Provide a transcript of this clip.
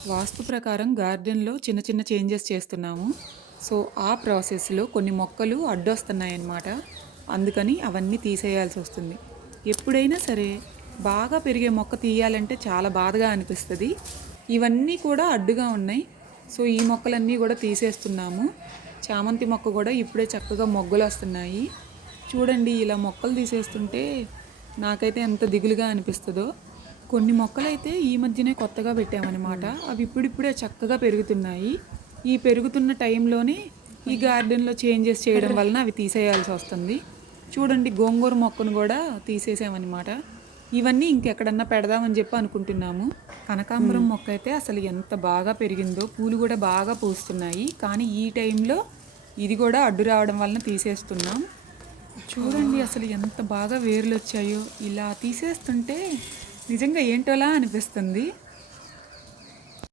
వాస్తు ప్రకారం గార్డెన్‌లో చిన్న చిన్న చేంజెస్ చేస్తున్నాము. సో, ఆ ప్రాసెస్‌లో కొన్ని మొక్కలు అడ్డొస్తున్నాయన్నమాట. అందుకని అవన్నీ తీసేయాల్సొస్తుంది. ఎప్పుడైనా సరే బాగా పెరిగే మొక్క తీయాలంటే చాలా బాధగా అనిపిస్తది. ఇవన్నీ కూడా అడ్డుగా ఉన్నాయి. సో, ఈ మొక్కలన్నీ గూడా తీసేస్తున్నాము. చామంతి మొక్క గూడా ఇప్పుడే చక్కగా మొగ్గలొస్తున్నాయి. చూడండి ఇలా మొక్కలు తీసేస్తుంటే నాకైతే ఎంత దిగులుగా అనిపిస్తదో. కొన్ని మొక్కలైతే ఈ మధ్యనే కొత్తగా పెట్టామనమాట. అవి ఇప్పుడిప్పుడే చక్కగా పెరుగుతున్నాయి. ఈ పెరుగుతున్న టైంలోనే ఈ గార్డెన్‌లో చేంజెస్ చేయడం వలన అవి తీసేయాల్సొస్తుంది. చూడండి గోంగూర మొక్కను గూడా తీసేసామనమాట. ఇవన్నీ ఇంకెక్కడన్నా పెడదామని జెప్పి అనుకుంటున్నాము. కనకాంబరం మొక్కయితే అసలు ఎంత బాగా పెరిగిందో, పూలు గూడా బాగా పూస్తున్నాయి. కానీ ఈ టైంలో ఇది గూడా అడ్డు రావడం వలన తీసేస్తున్నాం. చూడండి అసలు ఎంత బాగా వేర్లొచ్చాయో. ఇలా తీసేస్తుంటే నిజంగా ఏంటోలా అనిపిస్తుంది.